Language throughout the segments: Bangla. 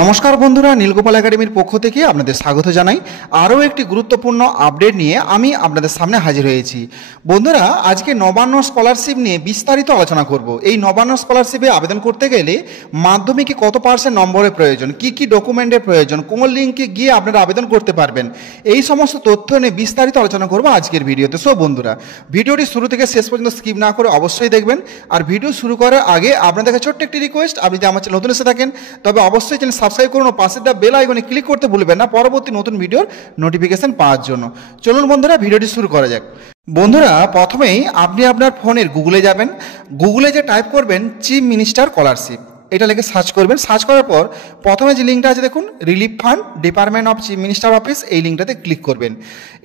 নমস্কার বন্ধুরা, নীলগোপাল একাডেমির পক্ষ থেকে আপনাদের স্বাগত জানাই। আরও একটি গুরুত্বপূর্ণ আপডেট নিয়ে আমি আপনাদের সামনে হাজির হয়েছি। বন্ধুরা, আজকে নবান্ন স্কলারশিপ নিয়ে বিস্তারিত আলোচনা করব। এই নবান্ন স্কলারশিপে আবেদন করতে গেলে মাধ্যমিকে কত % নম্বরের প্রয়োজন, কি কি ডকুমেন্টের প্রয়োজন, কোন লিঙ্কে গিয়ে আপনারা আবেদন করতে পারবেন, এই সমস্ত তথ্য নিয়ে বিস্তারিত আলোচনা করব আজকের ভিডিওতে। সো বন্ধুরা, ভিডিওটি শুরু থেকে শেষ পর্যন্ত স্কিপ না করে অবশ্যই দেখবেন। আর ভিডিও শুরু করার আগে আপনাদের কাছে ছোট্ট একটি রিকোয়েস্ট, আপনি যদি আমার চ্যানেল নতুন এসে থাকেন তবে অবশ্যই চ্যানেল সাবস্ক্রাইব করুন ও পাশের বেল আইকনে ক্লিক করতে ভুলবেন না পরবর্তী নতুন ভিডিওর নোটিফিকেশন পাওয়ার জন্য। চলুন বন্ধুরা, ভিডিওটি শুরু করা যাক। বন্ধুরা, প্রথমেই আপনি আপনার ফোনের গুগলে যাবেন। গুগলে যে টাইপ করবেন চিফ মিনিস্টার স্কলারশিপ, এটা লিখে সার্চ করবেন। সার্চ করার পর প্রথমে যে লিঙ্কটা আছে দেখুন, relief fund department of chief minister office, এই লিঙ্কটাতে ক্লিক করবেন।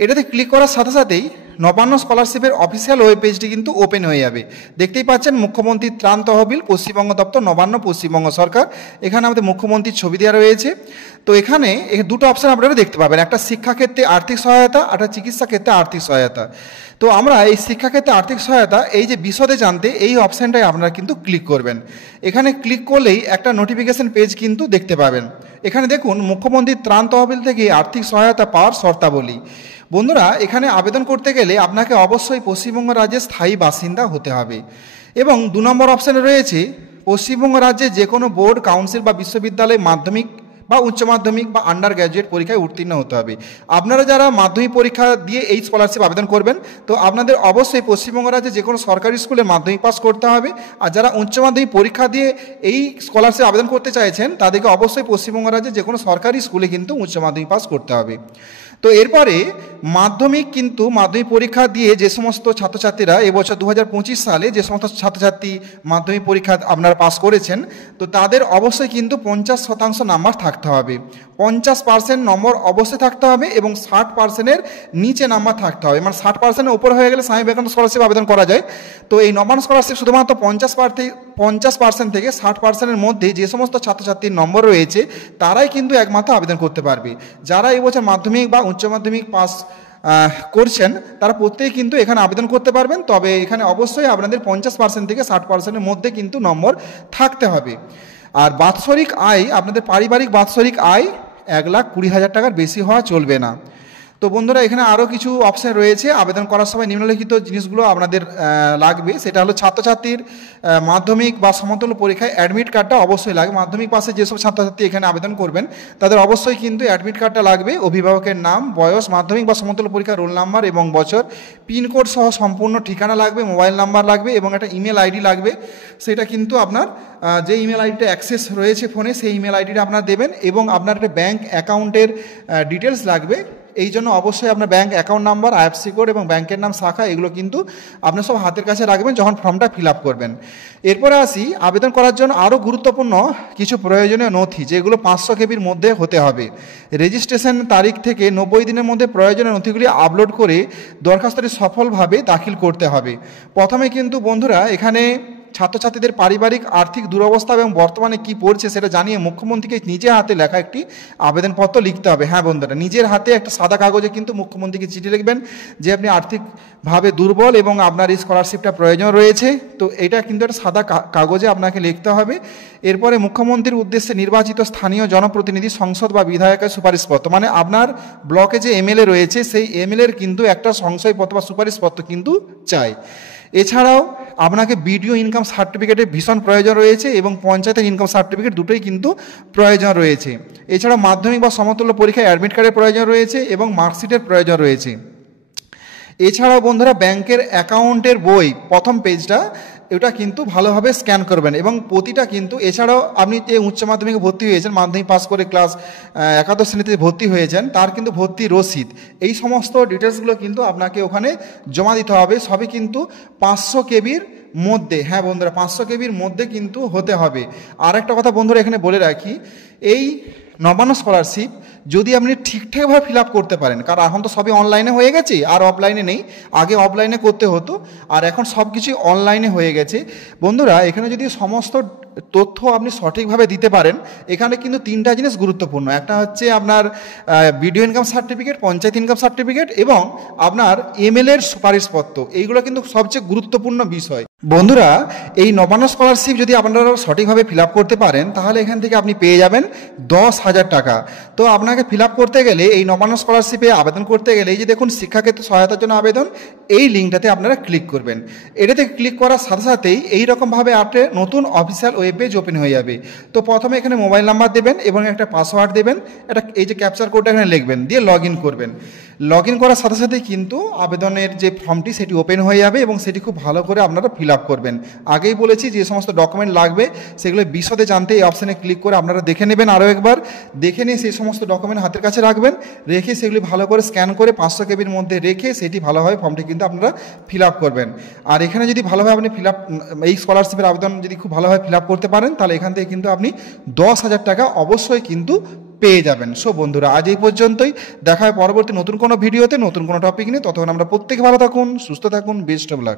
এটাতে ক্লিক করার সাথে সাথেই নবান্ন স্কলারশিপের অফিসিয়াল ওয়েব পেজটি কিন্তু ওপেন হয়ে যাবে। দেখতেই পাচ্ছেন মুখ্যমন্ত্রীর ত্রাণ তহবিল, পশ্চিমবঙ্গ দপ্তর, নবান্ন, পশ্চিমবঙ্গ সরকার। এখানে আমাদের মুখ্যমন্ত্রীর ছবি দেওয়া রয়েছে। তো এখানে দুটো অপশান আপনারা দেখতে পাবেন, একটা শিক্ষাক্ষেত্রে আর্থিক সহায়তা, একটা চিকিৎসা ক্ষেত্রে আর্থিক সহায়তা। তো আমরা এই শিক্ষাক্ষেত্রে আর্থিক সহায়তা এই যে বিশদে জানতে এই অপশানটাই আপনারা কিন্তু ক্লিক করবেন। এখানে ক্লিক করলেই একটা নোটিফিকেশন পেজ কিন্তু দেখতে পাবেন। এখানে দেখুন মুখ্যমন্ত্রীর ত্রাণ তহবিল থেকে আর্থিক সহায়তা পাওয়ার শর্তাবলী। বন্ধুরা, এখানে আবেদন করতে গেলে আপনাকে অবশ্যই পশ্চিমবঙ্গ রাজ্যের স্থায়ী বাসিন্দা হতে হবে এবং 2 নম্বর অপশানে রয়েছে পশ্চিমবঙ্গ রাজ্যে যে কোনো বোর্ড, কাউন্সিল বা বিশ্ববিদ্যালয়ে মাধ্যমিক বা উচ্চ মাধ্যমিক বা আন্ডার গ্র্যাজুয়েট পরীক্ষায় উত্তীর্ণ হতে হবে। আপনারা যারা মাধ্যমিক পরীক্ষা দিয়ে এই স্কলারশিপ আবেদন করবেন তো আপনাদের অবশ্যই পশ্চিমবঙ্গ রাজ্যে যে কোনো সরকারি স্কুলে মাধ্যমিক পাস করতে হবে। আর যারা উচ্চ মাধ্যমিক পরীক্ষা দিয়ে এই স্কলারশিপ আবেদন করতে চাইছেন তাদেরকে অবশ্যই পশ্চিমবঙ্গ রাজ্যে যে কোনো সরকারি স্কুলে কিন্তু উচ্চ মাধ্যমিক পাস করতে হবে। তো এরপরে মাধ্যমিক পরীক্ষা দিয়ে যে সমস্ত ছাত্রছাত্রীরা এবছর 2025 সালে যে সমস্ত ছাত্রছাত্রী মাধ্যমিক পরীক্ষা আপনারা পাস করেছেন তো তাদের অবশ্যই কিন্তু 50% নাম্বার থাকতে হবে। 50% নম্বর অবশ্যই থাকতে হবে এবং 60%-এর নিচে নাম্বার থাকতে হবে। মানে 60%-এর উপর হয়ে গেলে স্বামী বিবেকানন্দ স্কলারশিপ আবেদন করা যায়। তো এই নবান্ন স্কলারশিপ শুধুমাত্র 50% থেকে 60%-এর মধ্যে যে সমস্ত ছাত্রছাত্রীর নম্বর রয়েছে তারাই কিন্তু একমাত্র আবেদন করতে পারবে। যারা এবছর মাধ্যমিক বা উচ্চ মাধ্যমিক পাস করছেন তারা প্রত্যেকেই কিন্তু এখানে আবেদন করতে পারবেন। তবে এখানে অবশ্যই আপনাদের 50% থেকে 60%-এর মধ্যে কিন্তু নম্বর থাকতে হবে। আর বাৎসরিক আয়, আপনাদের পারিবারিক বাৎসরিক আয় 1,20,000 টাকার বেশি হওয়া চলবে না। তো বন্ধুরা, এখানে আরও কিছু অপশান রয়েছে। আবেদন করার সময় নিম্নলিখিত জিনিসগুলো আপনাদের লাগবে। সেটা হলো ছাত্রছাত্রীর মাধ্যমিক বা সমতুল্য পরীক্ষায় অ্যাডমিট কার্ডটা অবশ্যই লাগবে। মাধ্যমিক পাশে যেসব ছাত্রছাত্রী এখানে আবেদন করবেন তাদের অবশ্যই কিন্তু অ্যাডমিট কার্ডটা লাগবে। অভিভাবকের নাম, বয়স, মাধ্যমিক বা সমতুল্য পরীক্ষার রোল নাম্বার এবং বছর, পিনকোড সহ সম্পূর্ণ ঠিকানা লাগবে, মোবাইল নাম্বার লাগবে এবং একটা ইমেল আইডি লাগবে। সেটা কিন্তু আপনার যে ইমেল আইডিটা অ্যাক্সেস রয়েছে ফোনে সেই ইমেল আইডিটা আপনার দেবেন এবং আপনার একটা ব্যাঙ্ক অ্যাকাউন্টের ডিটেলস লাগবে। এই জন্য অবশ্যই আপনার bank account number, IFSC code এবং ব্যাংকের নাম, শাখা, এগুলো কিন্তু আপনার সব হাতের কাছে রাখবেন যখন ফর্মটা ফিল আপ করবেন। এরপরে আসি আবেদন করার জন্য আরও গুরুত্বপূর্ণ কিছু প্রয়োজনীয় নথি, যেগুলো 500 কেবির মধ্যে হতে হবে। রেজিস্ট্রেশন তারিখ থেকে 90 দিনের মধ্যে প্রয়োজনীয় নথিগুলি আপলোড করে দরখাস্তটি সফলভাবে দাখিল করতে হবে। প্রথমে কিন্তু বন্ধুরা এখানে ছাত্রছাত্রীদের পারিবারিক আর্থিক দুরবস্থা এবং বর্তমানে কি পড়ছে সেটা জানিয়ে মুখ্যমন্ত্রীকে নিজের হাতে লেখা একটি আবেদনপত্র লিখতে হবে। হ্যাঁ বন্ধুরা, নিজের হাতে একটা সাদা কাগজে কিন্তু মুখ্যমন্ত্রীকে চিঠি লিখবেন যে আপনি আর্থিকভাবে দুর্বল এবং আপনার এই স্কলারশিপটা প্রয়োজন রয়েছে। তো এটা কিন্তু একটা সাদা কাগজে আপনাকে লিখতে হবে। এরপরে মুখ্যমন্ত্রীর উদ্দেশ্যে নির্বাচিত স্থানীয় জনপ্রতিনিধি, সংসদ বা বিধায়কের সুপারিশপত্র, মানে আপনার ব্লকে যে এমএলএ রয়েছে সেই এমএলএর কিন্তু একটা সংশয়পত্র বা সুপারিশপত্র কিন্তু চাই। এছাড়াও আপনাকে বিডিও ইনকাম সার্টিফিকেটের ভীষণ প্রয়োজন রয়েছে এবং পঞ্চায়েতের ইনকাম সার্টিফিকেট দুটোই কিন্তু প্রয়োজন রয়েছে। এছাড়াও মাধ্যমিক বা সমতুল্য পরীক্ষায় অ্যাডমিট কার্ডের প্রয়োজন রয়েছে এবং মার্কশিটের প্রয়োজন রয়েছে। এছাড়াও বন্ধুরা ব্যাংকের অ্যাকাউন্টের বই প্রথম পেজটা এটা কিন্তু ভালোভাবে স্ক্যান করবেন এবং প্রতিটা কিন্তু, এছাড়াও আপনি যে উচ্চ মাধ্যমিকে ভর্তি হয়েছেন, মাধ্যমিক পাস করে ক্লাস একাদশ শ্রেণীতে ভর্তি হয়েছেন, তার কিন্তু ভর্তি রসিদ, এই সমস্ত ডিটেলসগুলো কিন্তু আপনাকে ওখানে জমা দিতে হবে। সবই কিন্তু 500 কেবির মধ্যে। হ্যাঁ বন্ধুরা, 500 কেবির মধ্যে কিন্তু হতে হবে। আর একটা কথা বন্ধুরা এখানে বলে রাখি, এই নবান্ন স্কলারশিপ যদি আপনি ঠিকঠাকভাবে ফিল আপ করতে পারেন, কারণ এখন তো সবই অনলাইনে হয়ে গেছে আর অফলাইনে নেই, আগে অফলাইনে করতে হতো আর এখন সব কিছুই অনলাইনে হয়ে গেছে। বন্ধুরা এখানে যদি সমস্ত তথ্য আপনি সঠিকভাবে দিতে পারেন, এখানে কিন্তু 3টা জিনিস গুরুত্বপূর্ণ। একটা হচ্ছে আপনার BDO income certificate, panchayat income certificate এবং আপনার এমএলএর সুপারিশপত্র, এইগুলো কিন্তু সবচেয়ে গুরুত্বপূর্ণ বিষয়। বন্ধুরা এই নবান্ন স্কলারশিপ যদি আপনারা সঠিকভাবে ফিল আপ করতে পারেন তাহলে এখান থেকে আপনি পেয়ে যাবেন 10,000 টাকা। তো আপনাকে ফিল আপ করতে গেলে, এই নবান্ন স্কলারশিপে আবেদন করতে গেলে, এই যে দেখুন শিক্ষাক্ষেত্রে সহায়তার জন্য আবেদন, এই লিঙ্কটাতে আপনারা ক্লিক করবেন। এটাতে ক্লিক করার সাথে সাথেই এইরকমভাবে আপনার নতুন অফিসিয়াল ওয়েব পেজ ওপেন হয়ে যাবে। তো প্রথমে এখানে মোবাইল নাম্বার দেবেন এবং একটা পাসওয়ার্ড দেবেন, এটা এই যে ক্যাপচার কোডটা এখানে লিখবেন, দিয়ে লগ ইন করবেন। লগ ইন করার সাথে সাথেই কিন্তু আবেদনের যে ফর্মটি সেটি ওপেন হয়ে যাবে এবং সেটি খুব ভালো করে আপনারা ফিল আপ করবেন। আগেই বলেছি যে সমস্ত ডকুমেন্ট লাগবে সেগুলো বিশদে জানতে এই অপশানে ক্লিক করে আপনারা দেখে নেবেন, আরও একবার দেখে নিয়ে সেই সমস্ত ডকুমেন্ট হাতের কাছে রাখবেন, রেখে সেগুলি ভালো করে স্ক্যান করে 500 কেবির মধ্যে রেখে সেটি ভালোভাবে ফর্মটি কিন্তু আপনারা ফিল আপ করবেন। আর এখানে যদি ভালোভাবে আপনি ফিল আপ, এই স্কলারশিপের আবেদন যদি খুব ভালোভাবে ফিল আপ করতে পারেন, তাহলে এখান থেকে কিন্তু আপনি 10,000 টাকা অবশ্যই কিন্তু পেয়ে যাবেন। সো বন্ধুরা, আজ এই পর্যন্তই, দেখা হয় পরবর্তী নতুন কোনো ভিডিওতে নতুন কোনো টপিক নিয়ে। ততক্ষণ আমরা প্রত্যেকে ভালো থাকুন, সুস্থ থাকুন, বেস্ট অফ লাক।